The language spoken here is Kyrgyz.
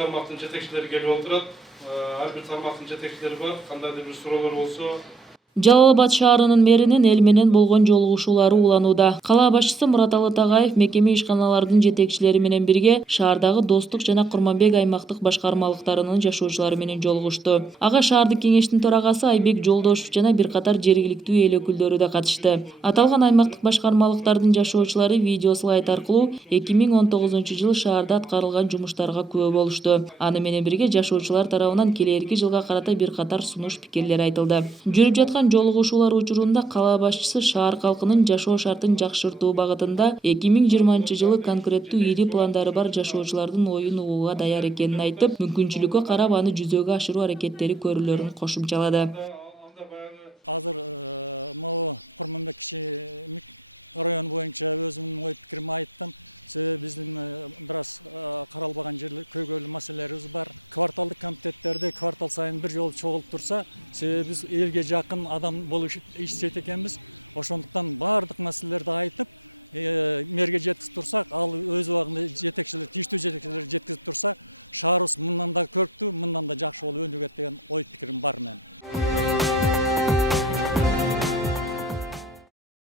тармактын жетекчилери келип отурат. Ар бир тармактын жетекчилери бар. Кандайдыр бир суроолор болсо Жалал Абад шаарынын мэринин эл менен болгон жолугушуулары уланууда. Кала башчысы Мураталы Тагаев мекеме ишканалардын жетекчилери менен бирге шаардагы Достук жана Курманбек аймактык башкармалыктарынын жашоочулары менен жолугушту. Ага шаардык кеңештин төрагасы Айбек Жолдошов жана бир катар жергиликтүү эл өкүлдөрү да катышты. Аталган аймактык башкармалыктардын жашоочулары видео слайд аркылуу 2019 шаарда аткарылган жумуштарга күбө болушту. Аны менен бирге жашоочулар тарабынан келээрки жылга карата бир катар сунуш пикирлер айтылды. Жүрүп жаткан жолугушуулар учурунда кала башчысы шаар калкынын жашоо шартын жакшыртуу багытында 2020 конкреттүү ири пландары бар жашоочулардын оюн угууга даяр экенин айтып, мүмкүнчүлүккө карап аны жүзөгө ашыруу аракеттери көрүлөрүн кошумчалады. Азыр могу Курманбек кичи район боюнча өзүмдүн ой пикиримди айттым. Себеби биздин бир аз каралбаган көйгөйлүү маселелерибиз бар. Кварталдык комитеттерде квартал сайын бир жолу чогулуп турса, себеби биз элге жакын адам болуп иштейт экенбиз. Ошондуктан баардык маселелерди айтып, мэрге жеткизип турсак, ал өз убагында жетекчилер, тийиштүү жетекчилер жеткизип турса, шаарыбыз мындан да көрктүү, мындан да жакшы болуп өнүгөт деген ой пикирим бар менин.